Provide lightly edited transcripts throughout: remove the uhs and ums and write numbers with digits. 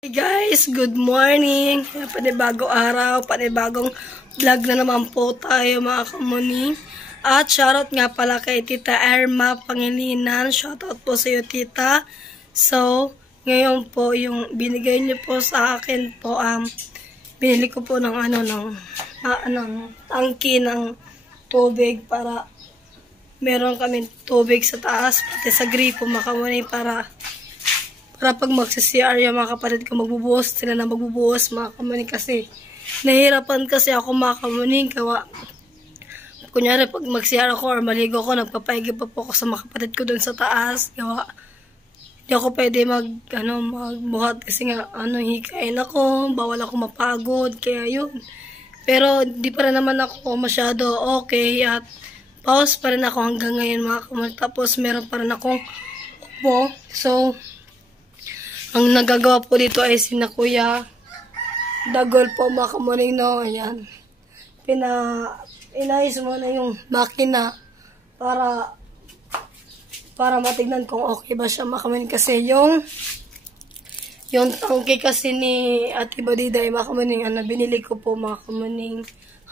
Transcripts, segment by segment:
Hey guys, good morning. Panibagong araw, panibagong vlog na naman po tayo mga kamuning. At shoutout nga pala kay Tita Irma Pangilinan. Shoutout po sa iyo, Tita. So, ngayon po yung binigay niyo po sa akin po, binili ko po ng tangki ng tubig para meron kami tubig sa taas, pati sa gripo mga kamuning para pag magsi-CR yung mga kapatid ko magbubuhos, sila na magbubuhos mga kamuning kasi nahihirapan kasi ako mga kamuning. Kunyari pag mag-CR ako or maligo ako, nagpapaigi pa po ako sa mga kapatid ko dun sa taas. Hindi ako pwede magbuhat kasi nga hikain ako, bawal ako mapagod, kaya yun. Pero di pa rin naman ako masyado okay at pause pa rin ako hanggang ngayon mga kamuning. Tapos meron pa rin akong upo. So, ang nagagawa po dito ay sina Kuya Dagol po mga kamuning, no? Ayan. Inayos mo na yung makina para matignan kung okay ba siya mga kamuning. Kasi yung tangke kasi ni Ate Badida ay mga kamuning, binili ko po mga kamuning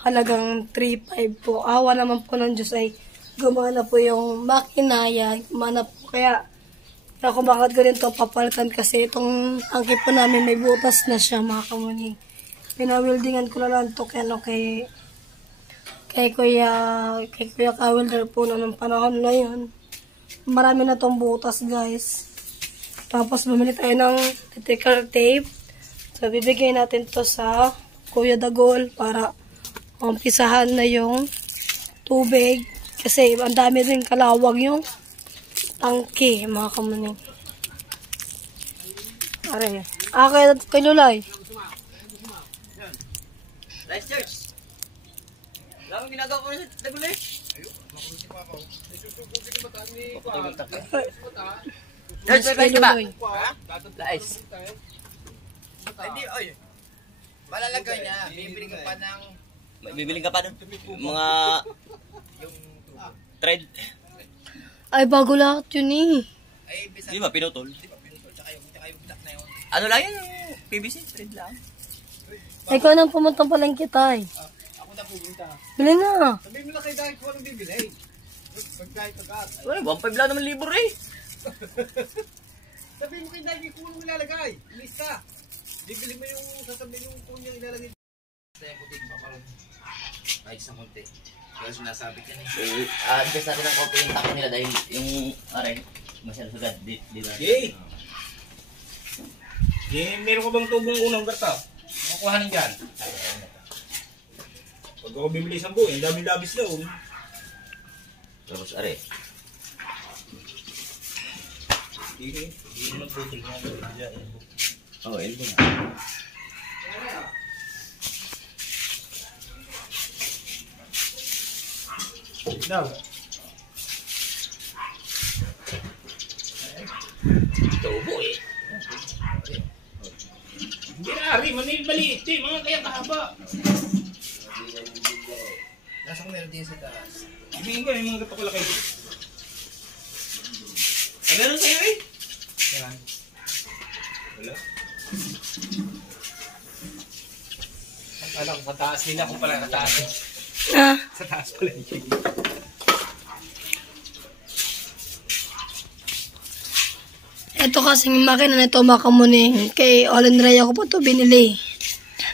halagang 3.5 po. Awa naman po ng Diyos ay gumana po yung makina. Yan, gumana po. Kaya kung bakit ko rin ito papalitan kasi itong tangke po namin may butas na siya mga kamuning. Pinawildingan ko na lang ito kay Kuya Kawilder po ng panahon na yun. Marami na itong butas guys. Tapos bumili tayo ng electrical tape. So bibigay natin to sa Kuya Dagol para umpisahan na yung tubig. Kasi ang dami rin kalawag yung tangke mga kamuning. Aray. Kay Lulay. Life church. Wala mong ginagawa ko na sa Dagulay. Church, may ba? Lies. Hindi, oy. Malalagay niya. Bibili ka pa ng mga yung thread. Ay, bago lahat yun eh. Di ba pinutol? Tsaka yung black na yun. Ano lang yun? PVC? Thread lang. Ikaw nang pumuntang palang kita eh. Ako na pumunta. Bili na. Sabihin mo na kay Dahil kung anong bibili. Pagkahit pagkat. Wala, 1.5 lang naman libro eh. Sabihin mo kay Dahil kung anong ilalagay. Lista. Bibili mo yung sasabihin yung kung yung ilalagay. Kaya puting pa parang kahit sa konti. Kaya sinasabit yan eh. So, adjust natin ang kopi yung tako nila dahil yung aray, masyado sagad. Di ba? Yay! Meron ka bang tubong unang garta? Makukuhanin dyan. Pag ako bibili isang buo, ang daming labis daw. Tapos aray. Hindi naman puting nga. Oo, elbow na. Now. Tubo eh. Hindi na, Ari. Maliit eh. Mga kaya kahaba. Nasa kung meron din sa taas. Ibigin ko yung mga gato ko lakay. Ay, meron sa'yo eh. Yan. Wala. Akala ko pataas nila kung pala nataas. Sa taas pala yung Ito kasing makina na ito mga kamuning. Kay Olin Ray ako po ito binili.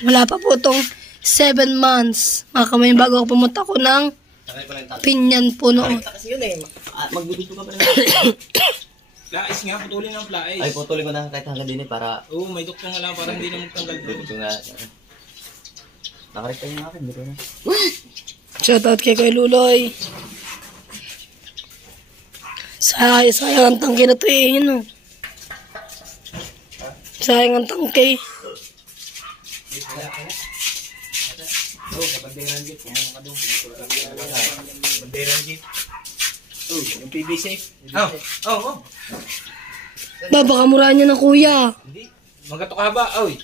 Wala pa po itong 7 months. Mga kamuning bago ako pumunta ko ng Pinyan po noon. Kasi yun eh. Magbuduto ka pa rin. Plais nga, putulin ang plais. Ay, putulin ko na kahit hanggang din eh para Oo, may duktong nga lang para hindi na magtanggal doon. duduto nga. Nakarekta yung akin, dito na. Shoutout kay Luloy. Sayang ang tangke na ito eh. Yun, oh. Sayang ang tangke. Oo, sa banderan jeep. Banderan jeep. Oo, yung PVC. Oo. Baka murahan niya ng kuya. Hindi. Magato ka ba? Oy.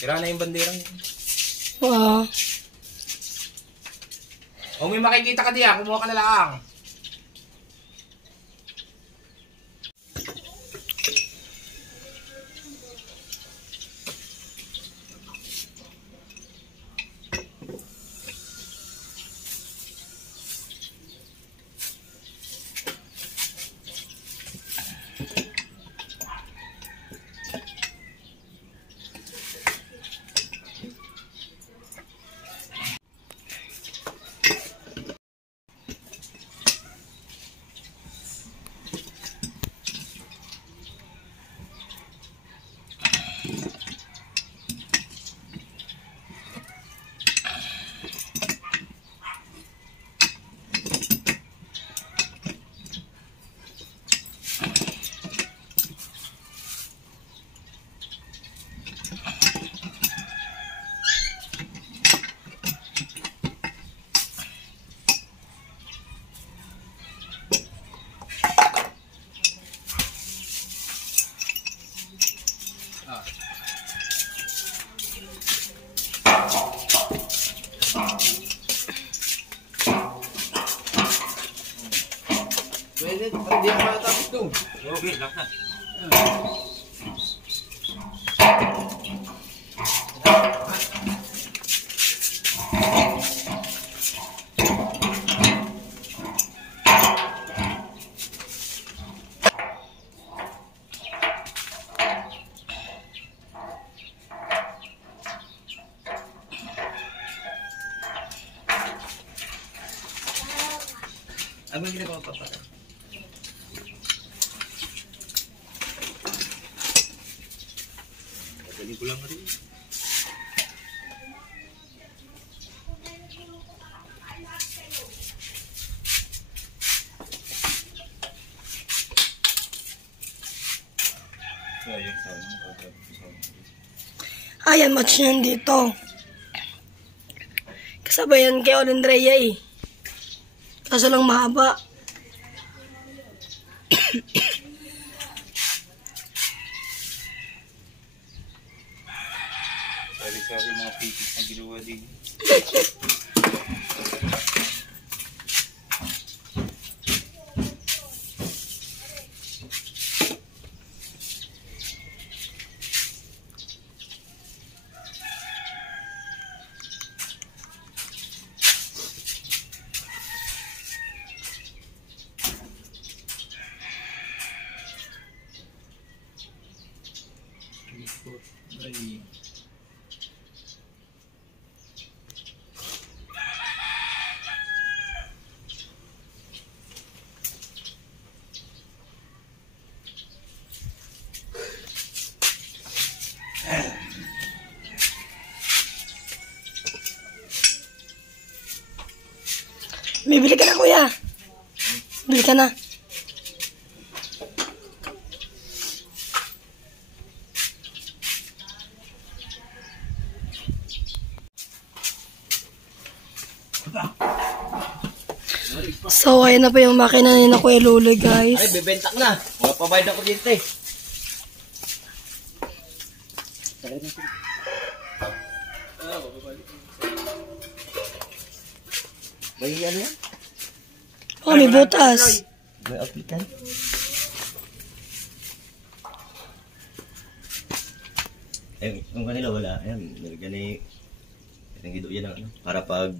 Tira na yung banderan. Kung may makikita ka diya, kumuha ka na lang. Okay, lock na. Ano yung ginagawa pa pala? Dali ko lang rin. Ayan, match yan dito. Kasabay yan kay Olendrea eh. Kaso lang mahaba. Sorry mga pieces na ginawa din. Ay. Bibili ka na, kuya. Bili ka na. So, ayan na po yung makina ni na Kuya Luloy, guys. Ay, bebentak na. Wala pa bayad ako dito eh. May ano yan? Oh, may butas. May apitan. Eh, kung kanila wala, ayan, nilagyan ni itang gido yan ano, para pag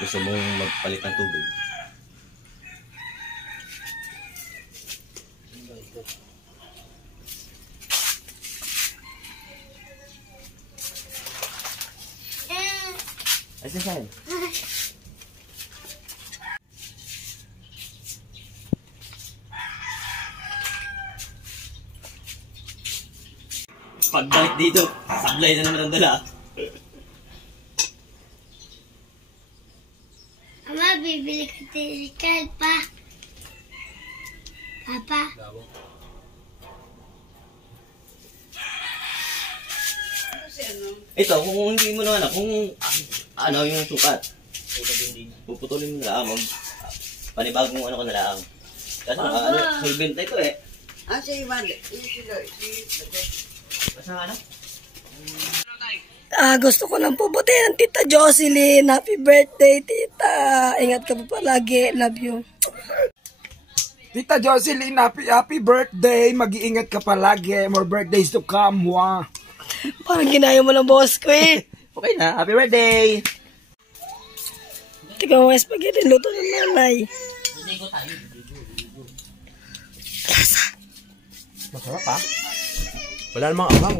gusto mong magpalit ng tubig. Ay, saan? Pagbalik dito, sablay na naman ang dala. Ama, bibili ka tirical pa. Papa. Ito, kung hindi mo na anak, kung ano yung sukat, puputulin mo na lang, panibagong ano ko na lang. Kasi solvent na ito eh. Si Iwan, Basta ano? Gusto ko lang pubutihan, Tita Jocelyn. Happy birthday, Tita. Ingat ka po palagi. Love you. Tita Jocelyn, happy birthday. Mag-iingat ka palagi. More birthdays to come. Wow. Parang ginaya mo lang boss ko eh. Okay na, happy birthday! Tika mo spaghetti, luto ng nanay. Lasa. Masarap ha? Wala namang anghang.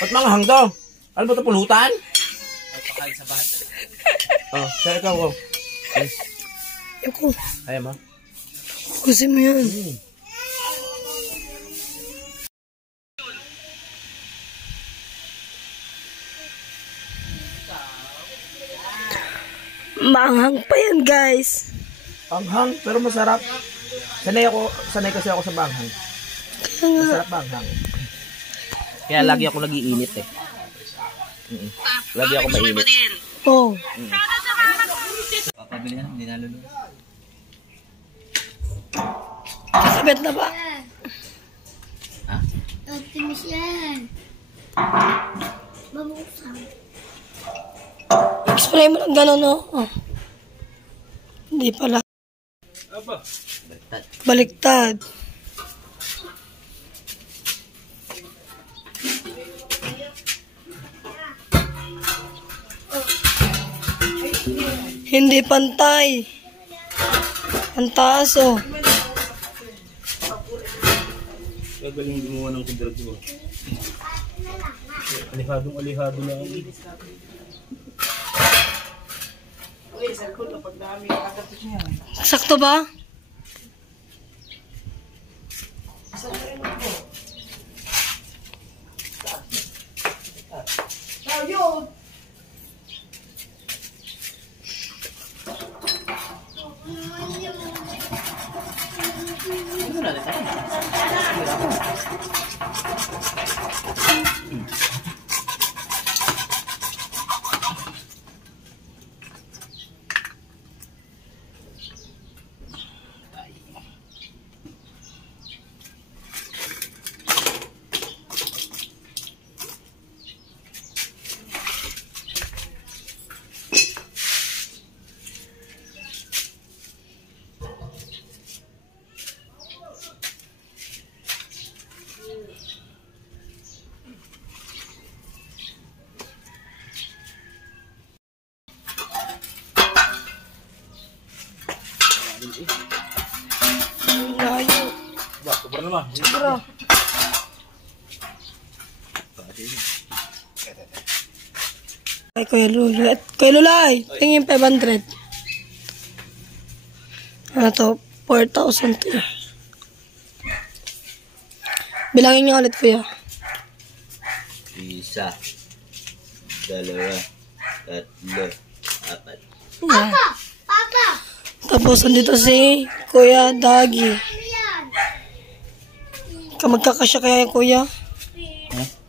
Ba't manghang daw? Ano ba ito, pulutan? Ay, pakain sa bata. Oh, kaya ikaw ko. Ayoko. Ayaw mo? Kusin mo yan. Maanghang pa yan, guys. Anghang, pero masarap. Sanay kasi ako sa banghang. Masarap banghang. Kaya lagi ako nag-iinit eh. Lagi ako mainit. Oh. Papabili na, hindi nalulunod. Kasabit na ba? Ha? Optimus yan. Babuksan. Spray mo lang gano'n, no? Oh. Hindi pala. Aba, Baliktad. Baliktad. Hindi pantay. Ang taas, oh. Gagaling gumawa ng kudradura. Alihadong-alihado lang. Sakto ba? Layo. Ba, sobra naman. Sobra. Ay, Kuya Lulay. Kuya Lulay, tingin 500. Ano to? 4,000 to. Bilangin niyo ulit, Kuya. Isa. Dalawa. Tatlo. Apat. Yan. Papa! Tapos, andito si Kuya Dagi. Magkakasya kaya, Kuya?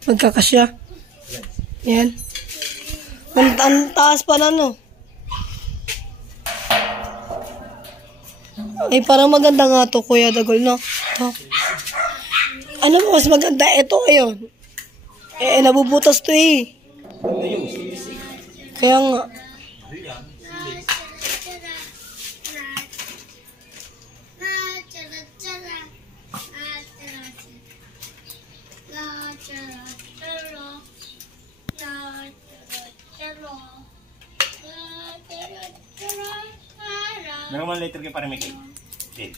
Magkakasya. Yan. Ang taas pa na, no? Ay, parang maganda nga to, Kuya Dagol, no? Ito. Ano mo, mas maganda? Ito, ayun. Nabubutas to, eh. Kaya nga. Nagaman later kayo para may cake. Okay.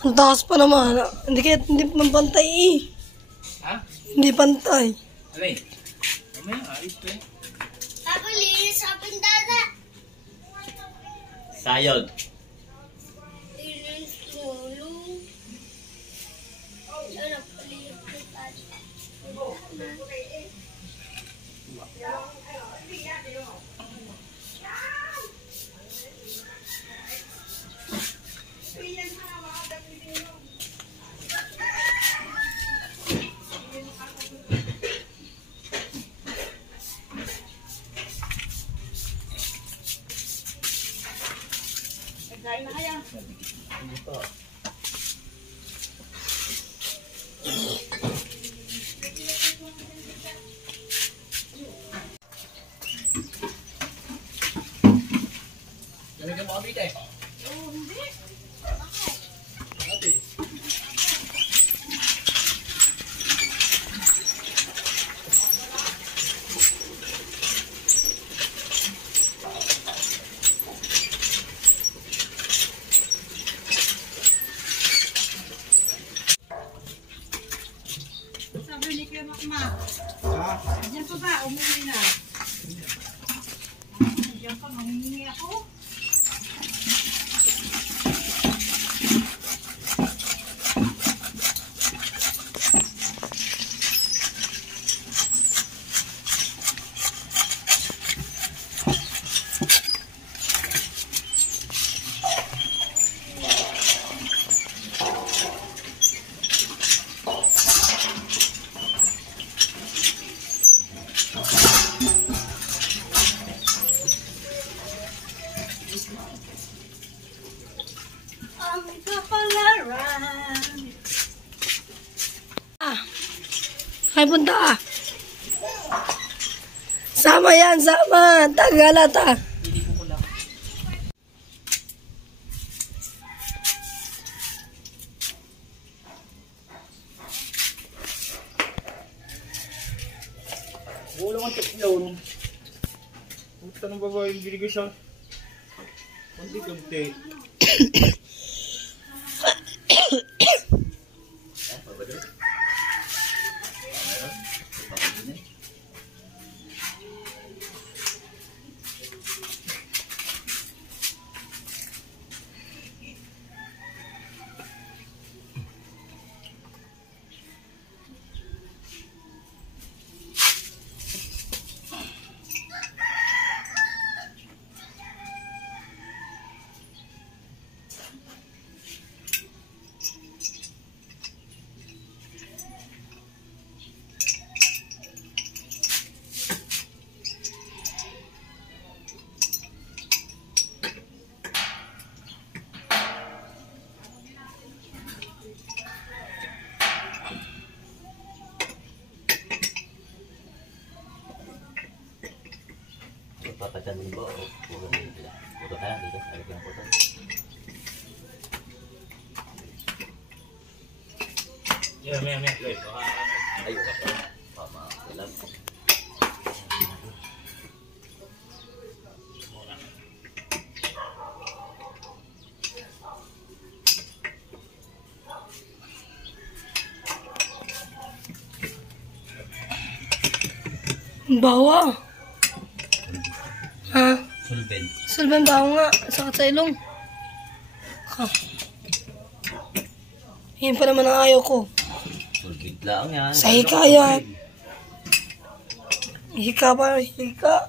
Ang taas pa naman. Hindi man pantay, eh. Ha? Hindi pantay. Alay. Mamaya, ayos to eh. Papa, linis sa pindada. Sayod. Linis tulong. Sarap linis kita. Lamig ka mo kami eh. Diyan pa ba? Umuwi na. Diyan pa, manghingi ako. Ay, punta ah. Sama yan, sama. Tagalata. Wala ang tiklaw. Punta ng babae, binigay siya. Kunti-kunti. Papatan mo ba o puro dito? Puto ka lang dito, sabi ko ng puto. May. Ayun. Pama, kailan. Bawa. Ha? Sulben. Sulban bawa nga. Sakit sa ilong. Ha. Yan pa naman ang ayaw ko. Sulbid lang yan. Sa hika yan. Hika pa, hika.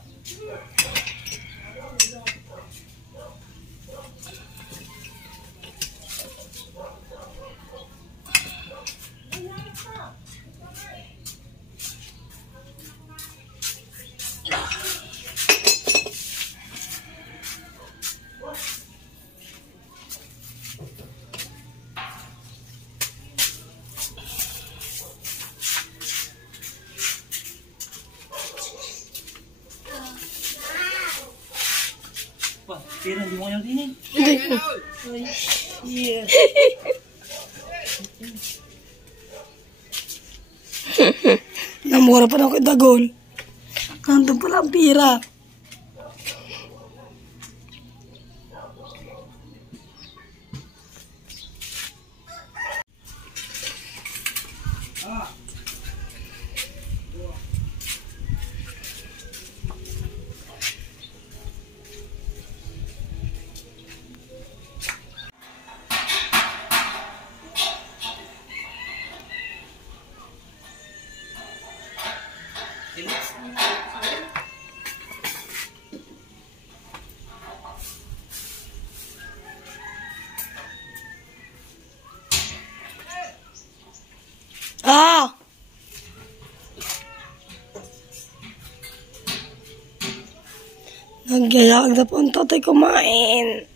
Tira, hindi mo kanyang tinin. Yeah. Namura pa na ako dagol. Nandun pala ang pira. Ah! Nagyayag na po ang tatay kumain.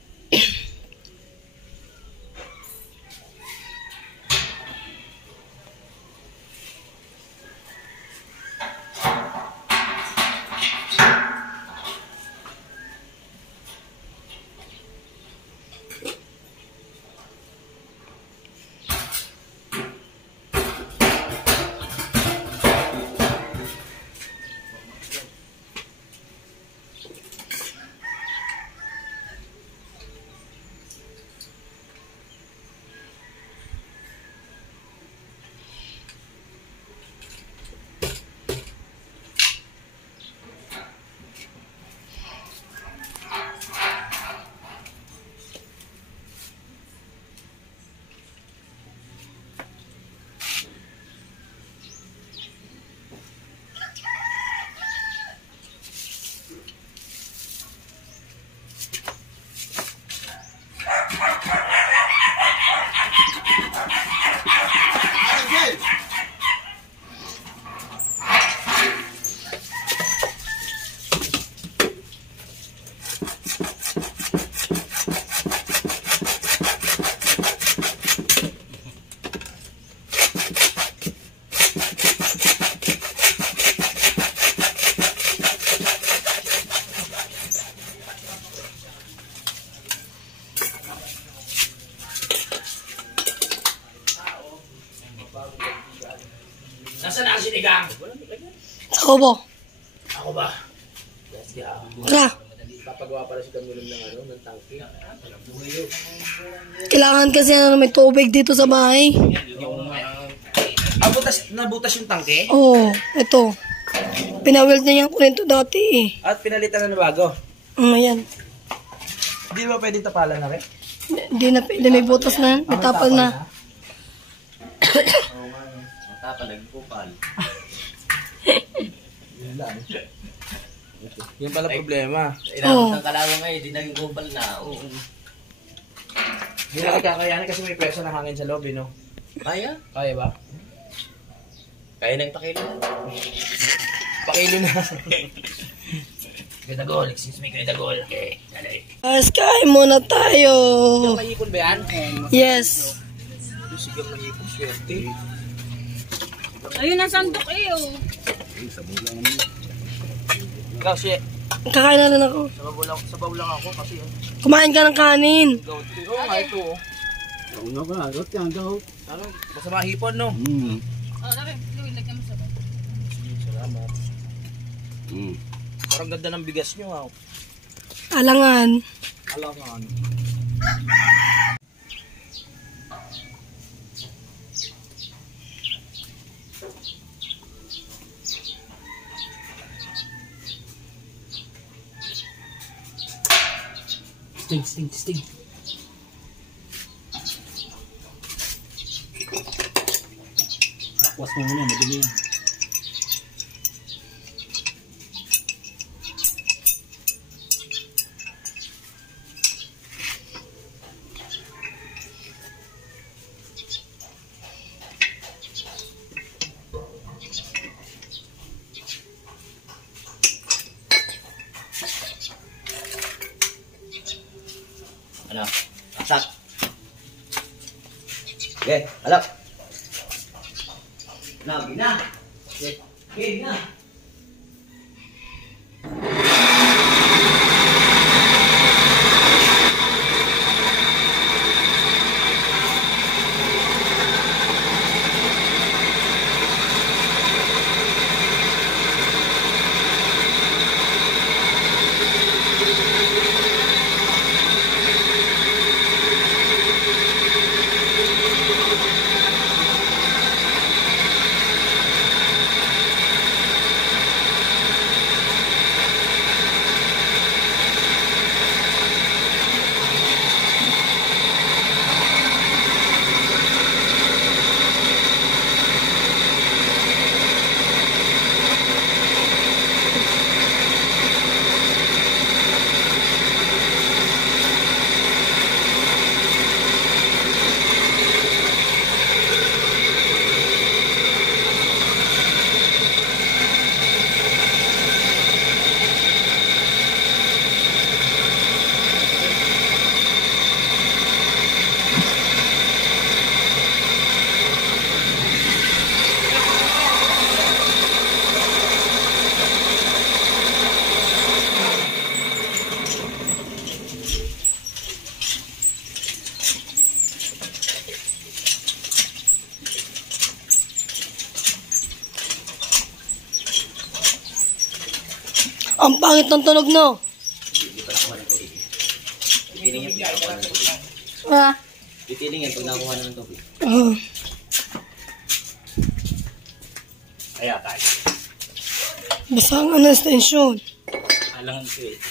Ako ba? Ako ba? Yes, yeah. Tara. Papagawa pala si Kamulong ng tangke. Kailangan kasi may tubig dito sa bahay. Yung, nabutas yung tangke? Oo, ito. Pinaweld na yung kurento dati eh. At pinalitan na bago? Ayan. Hindi ba pwedeng tapalan na rin? Hindi na pwede, may butas na yan. May tapal na. Ang tapal, nagpupal. Yun lang. Yan pala problema. Inabot ng kalawang ngayon, di naging kupal na. Hindi na kakayanin kasi may pwersa ng hangin sa loob, no? Kaya? Kaya ba? Kaya nang pakilo. Pakilo na. Gritagol, excuse me, Gritagol. Okay, dali. Guys, kain muna tayo. May ipon ba yan? Yes. Sigang ng ipon, swerte. Ayun ang sandok eh, oh. Ikaw, siya. Kakain na rin ako. Sabaw lang ako kasi. Kumain ka ng kanin. Oo nga ito. Oo nga ba? Got yan daw. Ano? Basta mahipon, no? Oh, lagyan mo sa ba? Salamat. Parang ganda ng bigas nyo, ha? Alangan. Alangan. Sting. Takwas mo muna, madali yan. Ano? Asak. Okay, alap. Gina. Okay, gina. Ang pangit ng tunog, no? Titingin pag nakuha ng tubig. Ah. Titingin pag nakuha ng tubig. Kaya tayo. Basta ang ano, extension. Alangan ko eh.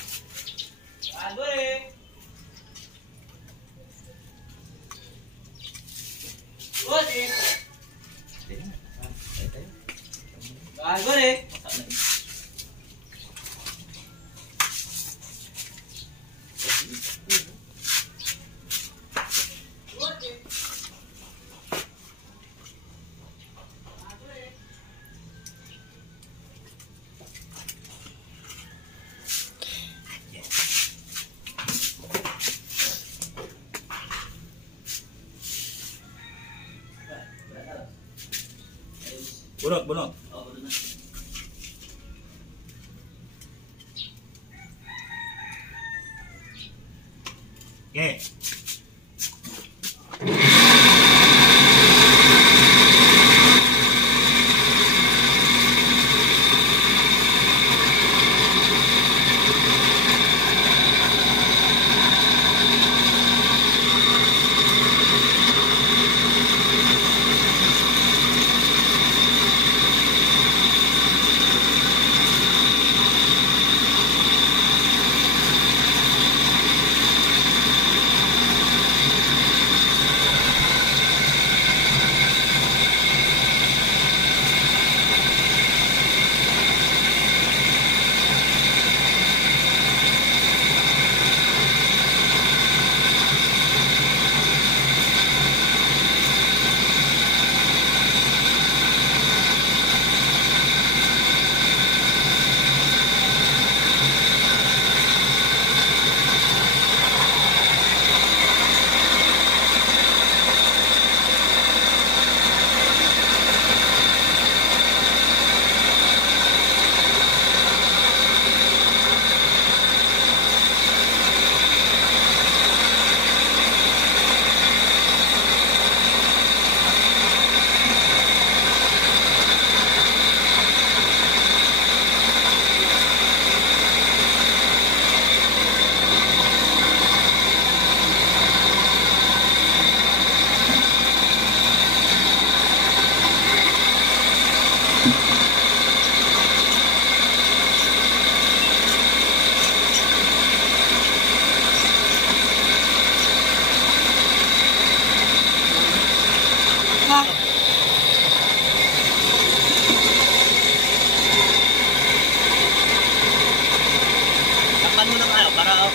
Bunot. Okay.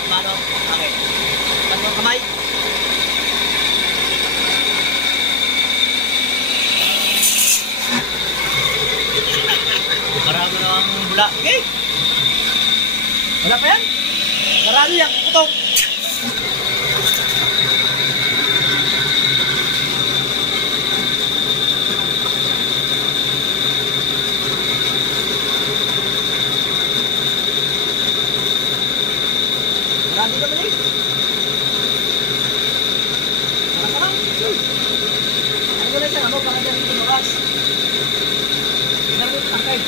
Mano, okay. Dalawang kamay. Marami na ang bula. Okay. Wala pa yan? Marami yan. Putok. Marami naman eh. Parang. Ano na siya? Ano? Parang dyan yung luwas. Marami yung tangkay.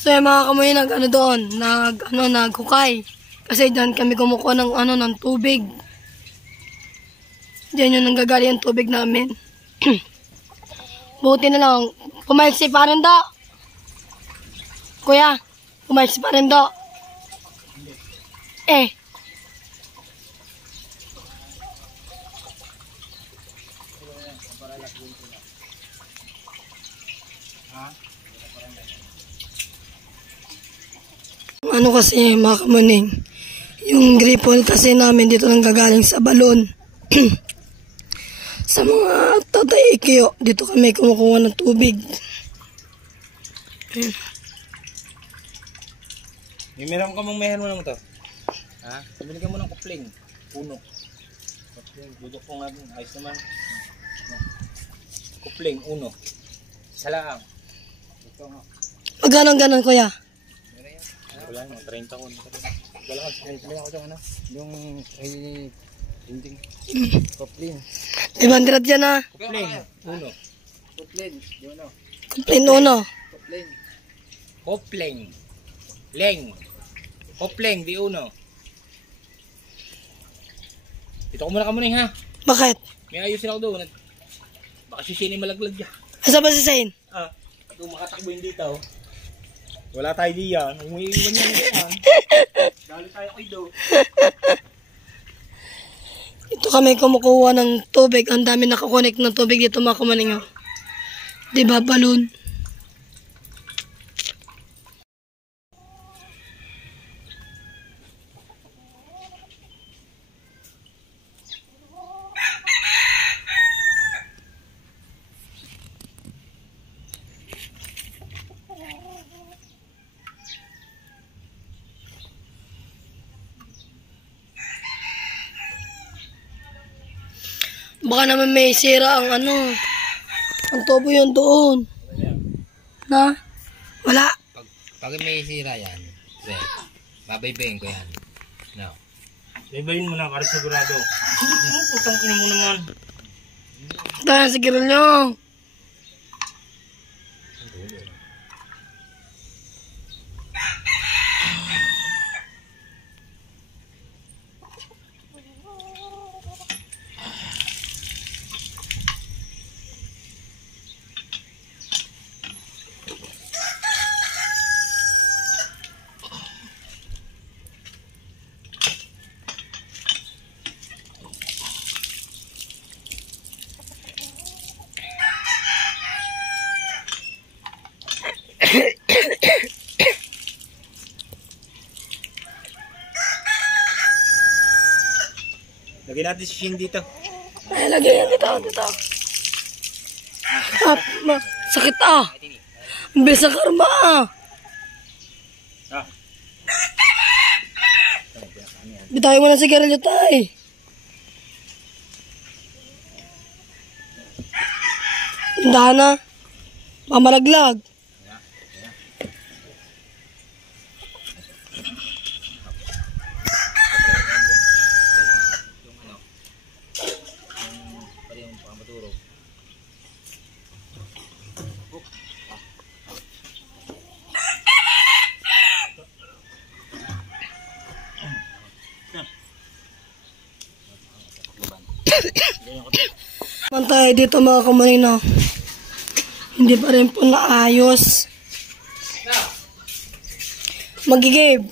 So yung mga kamoy naghukay. Kasi dyan kami kumukuha ng tubig. Diyan yung nanggagaling ang tubig namin. Buti na lang. Pumayag si Parendo. Kuya, pumayag si Parendo. Ano kasi mga kamuning, yung gripol kasi namin dito nanggagaling sa balon. Sa mga tatay ikiyo, dito kami kumukuha ng tubig. Meron ka mong meher mo na mo to. Ha? Pabili ka mo ng kupling. Puno. Kupling. Budok ko nga din. Ayos naman. Kupling. Uno. Isa lang. Ito nga. Magkano ganon kuya? Wala naman. 30 ko. Wala ka. Wala ako dyan ano. Yung ending. Kupling. 500 yan ha. Kupling. Uno. Kupling. Uno. Kupling uno. Kupling. Kupling. Leng. Kupling. Di uno. Dito ko muna ka muna ha. Bakit? May ayusin ako doon. Baka sisini malaglag dyan. Asa ba si Sain? At kung makatakbo yung dito. Wala tayo diyan. Umiiwan yan. Dali tayo kay Do. Ito kami kumukuha ng tubig. Ang dami nakakonek ng tubig dito mga kamaning. Oh. Diba, balon? Baka naman may sira ang ano. Ang tubo yun doon. Na? Wala. Pag may sira yan, babaybayin ko yan. No. Baybayin mo na, para sigurado. Putang ina mo naman. Tayo sa girl nyo. Lagyan natin si Shin dito. Ay, lagyan kita. Sakit ah. Bisa karma ah. Ah. Bitayin mo na sigarilyo tay. Tindahan na. Mamalaglag. Mantay dito mga kamarino. Hindi pa rin po naayos. Magigib.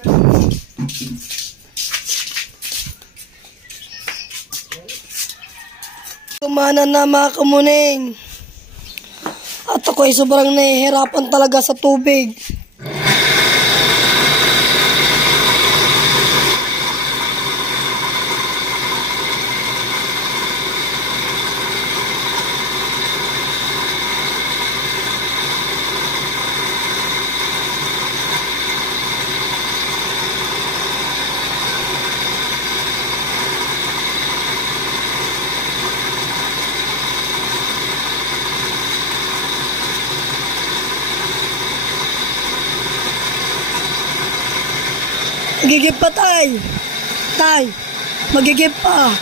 Kumana na mga kamuning. At ako ay sobrang nahihirapan talaga sa tubig. Magigip pa tay. Tay. Magigip pa.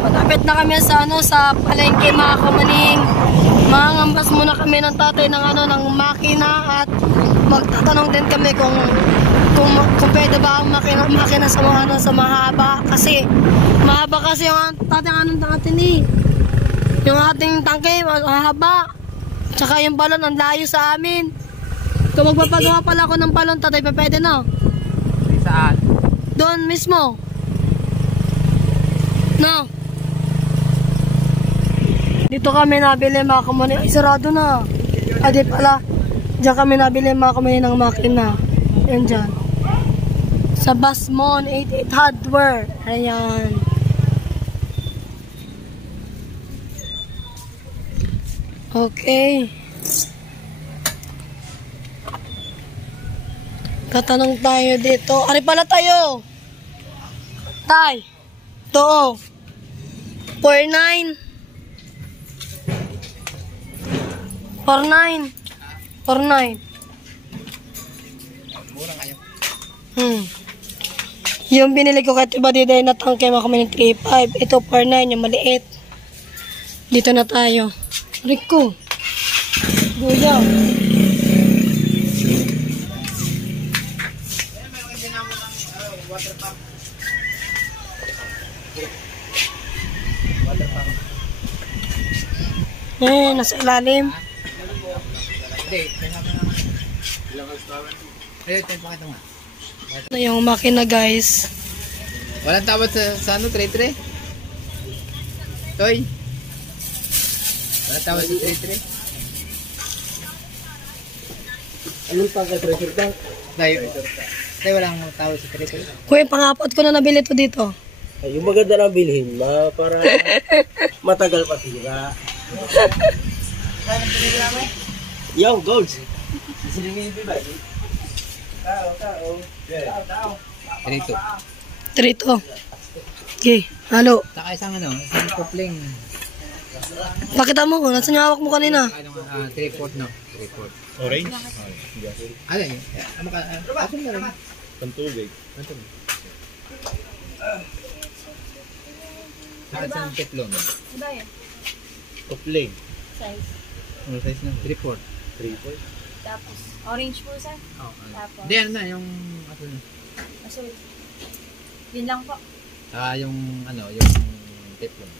malapit na kami sa sa palengke mga kamaning. Mangambas muna kami ng tatay ng makina at magtatanong din kami kung pwede ba ang makina sa mga sa mahaba kasi yung natin yung ating tangke mahaba tsaka yung balon ang layo sa amin. Kung magpapagawa pala ako ng balon tatay pwede na. Saan? Doon mismo. No. Dito kami nabili mga kamani. Ay, sarado na. Di pala. Diyan kami nabili mga kamani ng makina. Yan dyan. Sa Basmon 88 Hardware. Ayan. Okay. Tatanong tayo dito. Ari pala tayo. Tay. Ito. 49. 49. 49. Mura kayo. Yung binili ko kahit iba dito na tangke mga kami ng 3.5. Ito 4.9 yung maliit. Dito na tayo. Rico. Guya. Nasa ilalim. Yung makina guys. Walang tawad sa ano, 3-3? Toy? Walang tawad sa 3-3? Anong pagka-treasure tank? Tayo walang tawad sa 3-3? Kuya, pangapat ko na nabili to dito. Ay, yung maganda na bilhin para matagal pa sila. Yo, golds. Sisilingin ba? Tao. 3 Okay, halo. Saka isang isang kopling. Pakita mo, nasa yung hawak mo kanina. 3/4 no? 3/4. Orange? Ano yun? Ako na rin. Pantubig. Saka isang teplon. Kopling. Size. Ano size na? 3/4. 3-4. Tapos, orange po sir. Oo. Tapos, Hindi, ano na, yung aso na. asul. Yun lang po. Saka yung yung teplon.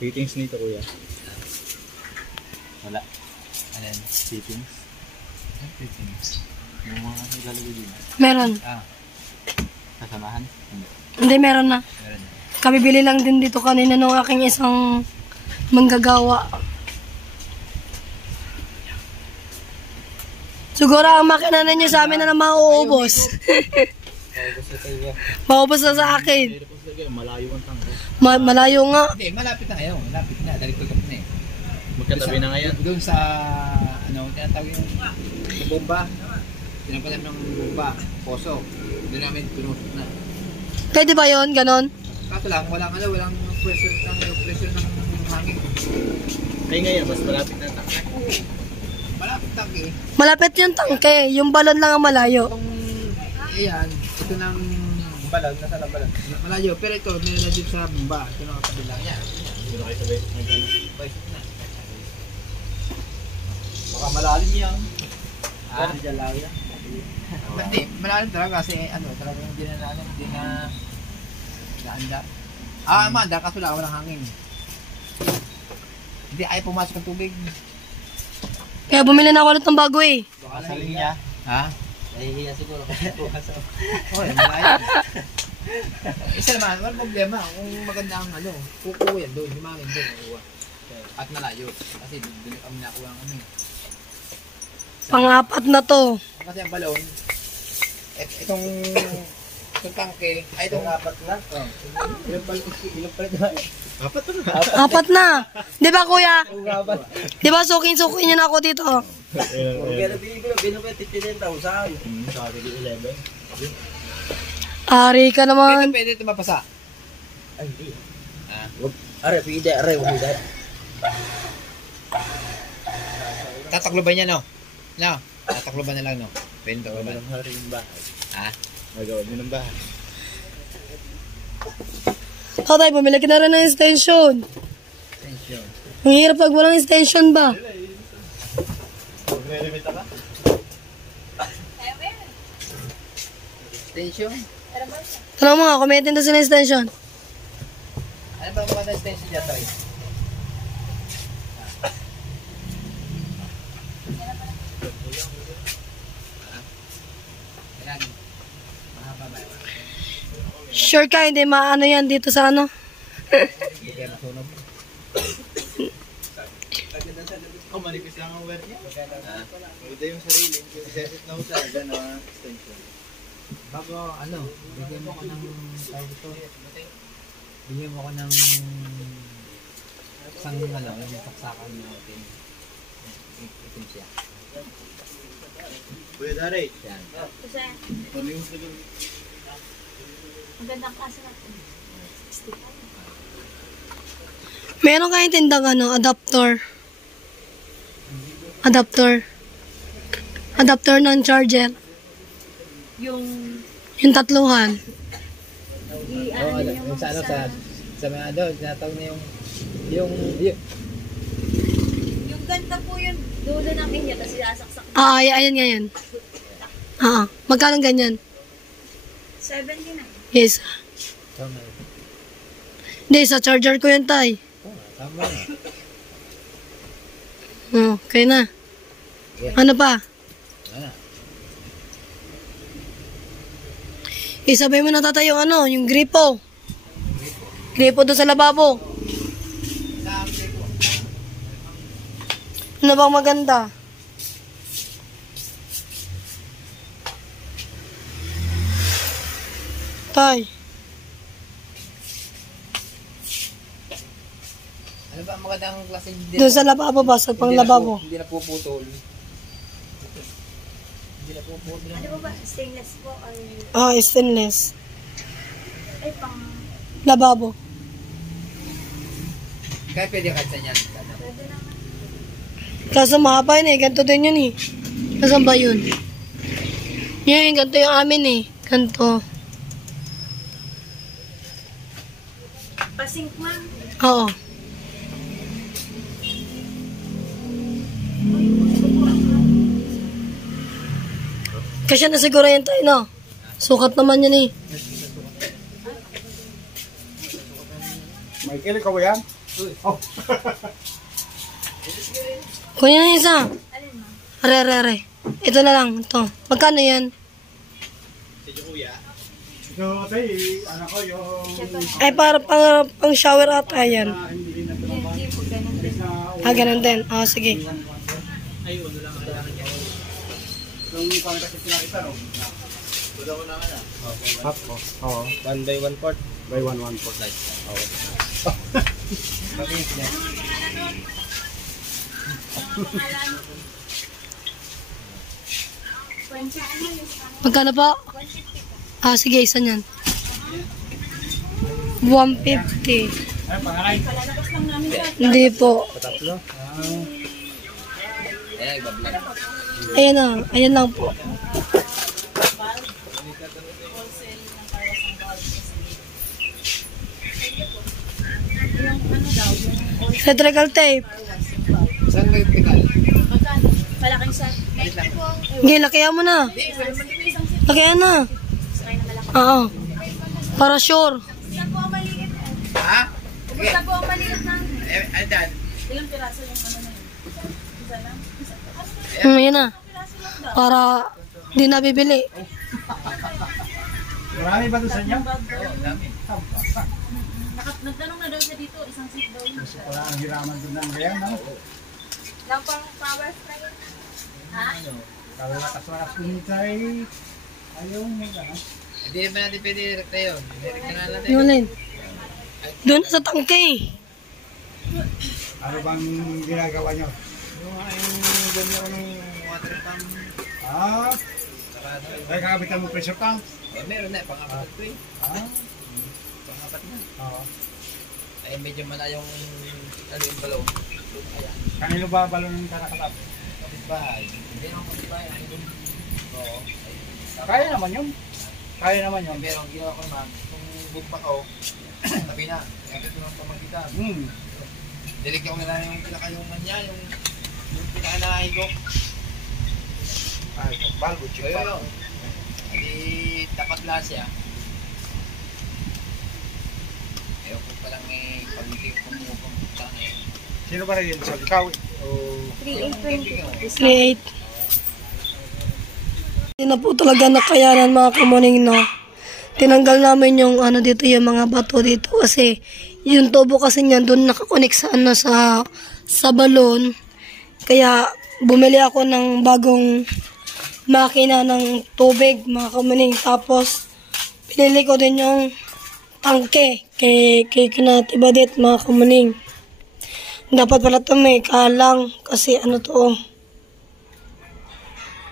Fittings nito kuya. Wala. Ano yan? Fittings. Fittings. Yung mga nilalagay din. Meron. Kasamahan? Hindi, meron na. Meron na. Kabibili lang din dito kanina ng aking isang manggagawa. Siguro ang makina ninyo sa amin na mauubos. Maubos na sa akin. Malayo ang tangko. Malayo nga. Hindi, malapit na ngayon. Malapit na. Dali ko na eh. Magkatabi na ngayon. Doon sa, tinatawag yung bomba. Pinapalam ng bomba. Poso. Doon namin pinusok na. Pwede ba yun? Ganon? Kaso lang, walang pressure ng hangin. Ay ngayon, mas malapit na ang tangko. Malapit lang eh. Malapit yung tangke. Yung balon lang ang malayo. Ayan, ito ng balag, nasa na balag. Malayo, pero ito, meron dito sa bomba. Ito na kabila. Yan. Dito kayo sabay. Baka malalim yan. Jalaya. Hindi, malalim talaga kasi talagang hindi na naanda. Maanda, kaso lang, walang hangin. Hindi, ayaw pumasok ang tubig. Kaya bumili na ako ulit ng bago eh. Baka sa linya. Ha? Nahihiya siguro kasi pumasok. Oo, malayo. Isa naman, walang problema. Kung maganda ang kukuha yan doon, yung mga doon, kukuha. At malayo. Kasi doon kami nakuha ang Pang-apat na to. Kasi ang balon, itong tangke, ay itong apat na. Ilang palit na. Apat na. Di ba kuya? Di ba suking-suking nyo na ako dito? Kaya nabili ko na, binukay 15,000. Sabi ko 11. Ari ka naman. Pwede ito mapasa. Ay, hindi. Are, pide, are, umida. Tatakloban niya, no? No? Tatakloban na lang, no? Pwede takloban. Magawa mo ng bahay. Ha? Magawa mo ng bahay. Tay, bumili ka na rin ng extension. Extension. Ang hirap pag walang extension ba? Extension? Tanong mo nga, kung may tinda sila ng extension. Ano ba mga extension dyan, Toy? Kailan? Mahaba ba? Sure ka, hindi maano yan dito sa ano? Hindi kaya masunog. Manipis lang ang wire niya. Buda yung sarili. Set na usa. Gano'n extension. Bago, ano, bigyan mo ko ng tawag ito. Bigyan mo ko ng isang, ano, yung saksakan natin. Itim siya. Kuya Daray. Yan. Kasi, ang gandang klase natin. 65. Meron kayong tindang ano, adapter. Adapter ng charger. Yung tatluhan. Oo, yung sa ano, sa mga ano, tinatawag na yung ganda po yung dulo ng inyo, tapos sasaksak. Ayan nga yan. Magkano ganyan? 70 na. Yes. tama. Hindi, sa charger ko yan, tay. Tama. Okay na. Ano pa? Isabay mo na tatay yung ano, yung gripo. Gripo doon sa lababo. Ano bang maganda? Tay. Ano ba ang magandang klase? Doon sa lababo ba? Sa pang lababo. Hindi na puputol. Hindi na puputol. Ano ba ba? Stainless po or Stainless. ay pang Lababo. Kaya pwede ka sa niyan. pwede naman. Kaso mahaba yun eh. Ganito din yun eh. Kasan ba yun? Yun, ganito yung amin eh. Ganito. Pasink man. Oo. Kasi na siguro yan tayo, no? Sukat naman yan eh. Michael, ikaw ba yan? Kunin na yung isa. Alin mo? Are. Ito na lang. Ito. Magkano yan? Ito kasi, anak ko yung... Ay, para pang shower ata yan. Hindi po ganun din. Ganun din. Sige. Yung parang kasi pinakita, no? Half ko. Oo. 1 by 1/4. By 1/4 size. Oo. Magkano po? Sige, isa niyan. 150. Ay, pangalay. Hindi po. Patatlo. Ayan, ibablog. Ayan na. Ayan lang po. Electrical tape. Saan kayo pinal? Malaking sa Hindi, lakihan mo na. Lakihan na. Oo. Para sure. Saan po ang maliit? Ha? Kumusta po ang maliit ng Ano dyan? ilang piraso yung ano na yun? Isa lang? Yan na. Para di na bibili. Marami ba doon sa inyo? Oo, dami. Nagtanong na daw siya dito, isang seat daw yun. Wala ang hiraman doon ng ganyan, no? Lang pang power fry. Ha? Kalau lakas-lakas kumita ay... Ayaw mo ka, no? Hindi naman natin pwede direkta yun. Direkta na natin. Yung alin. Doon sa tangke eh. Ano bang ginagawa nyo? Yung ganyan ko ng water pump. Ay, kakabitan mo pressure tank? Meron na, pang-apat ko eh. Pang-apat na. Oo. Ay, medyo malayong ano yung balong. Ayan. Kanino ba balon ka nakatap? Kapitbahay. Hindi naman kapitbahay. Ano yun? Oo. Kaya naman yun. Kaya naman yun. Pero ang ginawa ko naman, kung bumpa ko, Sabi na, ito ng pamagitan. Diligyan ko nila yung pinakayungan niya, yung pinakanahigok. Ay, balbo, Ayun. Hindi dapat lang siya. Ayaw ko palang pag-ibig pumupunta na yun. Sino ba rin sa ikaw? O... 3-8. Hindi na po talaga nakayanan mga kamuning, no. Tinanggal namin yung ano dito, yung mga bato dito kasi yung tubo kasi niyan doon nakakonek sa ano sa balon. Kaya bumili ako ng bagong makina ng tubig mga kamuning. Tapos pinili ko din yung tangke kay kinatibadit mga kamuning. Dapat pala ito may kalang kasi ano to.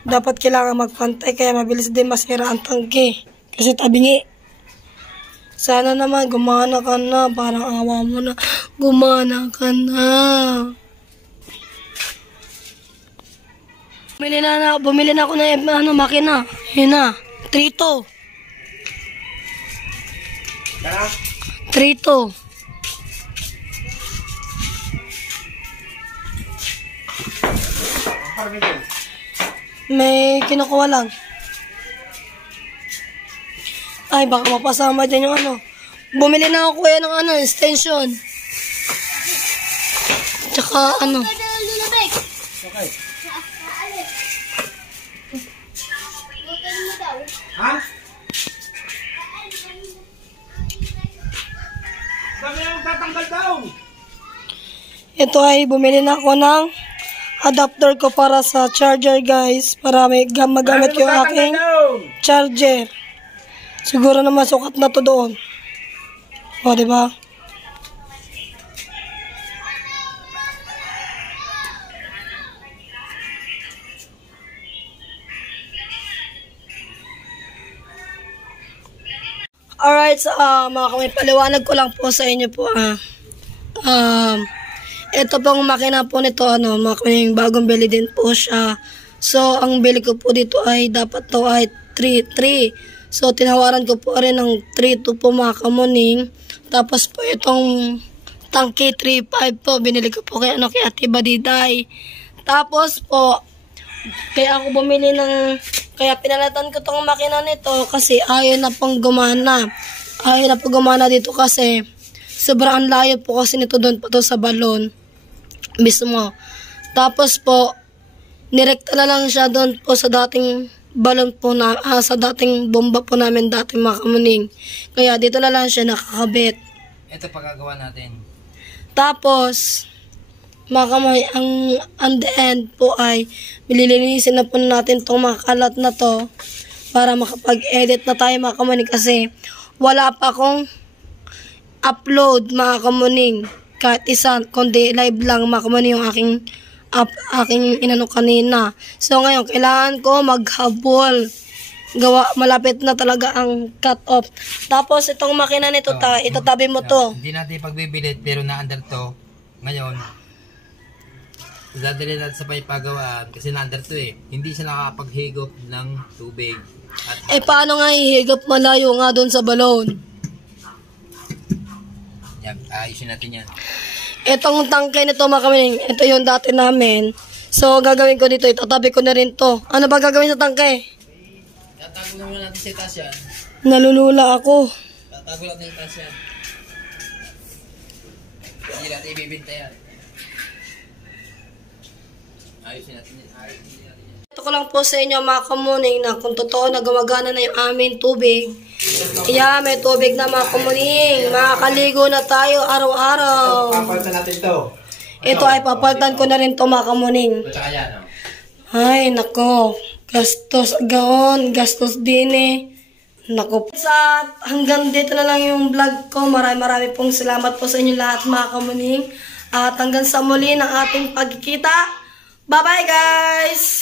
Dapat kailangan magpantay kaya mabilis din masira ang tangke. Kasi tabingi. Sana naman gumana ka na. Parang awa mo na. Gumana ka na. Bumili na ako ng makina. Yun na. 3-2. 3-2. May kinukuha lang. Ay, baka mapasama dyan yung ano. Bumili na ako kuya ng ano, extension. Tsaka ano. Okay. Ha? Dami yung tatanggal daw. Ito ay bumili na ako ng adapter ko para sa charger guys. Para may magamit ko yung aking charger. Siguro naman sukat na to doon. O, diba? Alright, so, mga kamay, paliwanag ko lang po sa inyo po. Ito pong makina po nito, mga kamay, bagong bili din po siya. So, ang bili ko po dito ay dapat to ay 3-3. So, tinawaran ko po rin ng 3-2 po mga kamuning. Tapos po itong tangke 3-5 po, binili ko po kay Ate Badiday. Tapos po, kaya ako bumili kaya pinalatan ko tong makina nito kasi ayaw na pong gumana. Ayaw na pong gumana dito kasi sobrang layo po kasi nito doon pa to sa balon mismo. Tapos po, nirekta na lang siya doon po sa dating balon po sa dating bomba po namin dating mga kamuning. Kaya dito na lang siya nakakabit. Ito pagkagawa natin. Tapos, mga kamay, ang the end po ay mililinisin na po natin itong mga kalat na to para makapag-edit na tayo mga kamuning kasi wala pa akong upload mga kamuning. Kahit isa, kundi live lang mga kamuning yung aking inano kanina. So ngayon, kailangan ko maghabol. Malapit na talaga ang cut-off. Tapos itong makina nito, itatabi mo to. Hindi natin pagbibilit pero na-under to. Ngayon, dadali natin sa pagpagawaan kasi na-under to eh. Hindi siya nakakapaghigop ng tubig. Paano nga ihigop malayo nga doon sa balon? Yan, ayusin natin yan. Itong tangke nito mga kamiling, ito yung dati namin. So, gagawin ko dito, itatabi ko na rin to. Ano ba gagawin sa tangke? Tatago naman natin sa itaas yan. Nalulula ako. Tatago natin sa itaas yan. Hindi natin ibibinta yan. Ayusin natin yan. Ito ko lang po sa inyo mga kamuning na kung totoo na gumagana na yung aming tubig. May tubig na mga kamuning. Makakaligo na tayo araw-araw. Papalitan natin to. Ito ay papalitan ko na rin to mga kamuning. At saka yan, Ay, nako. Gastos agaon. Gastos din eh. Nako. Hanggang dito na lang yung vlog ko. Marami pong salamat po sa inyo lahat mga kamuning. At hanggang sa muli ng ating pagkikita. Bye-bye guys!